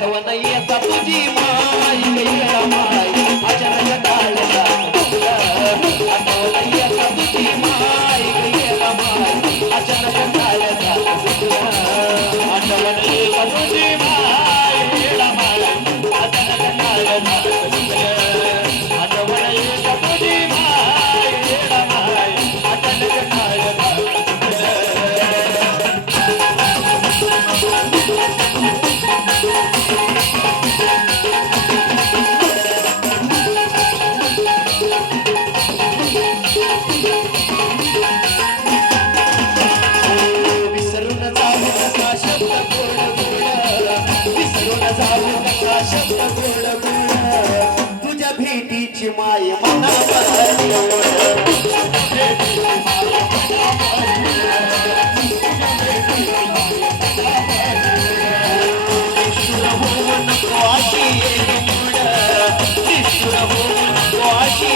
கெட்டவனையே தப்பு ஜீமா இங்கே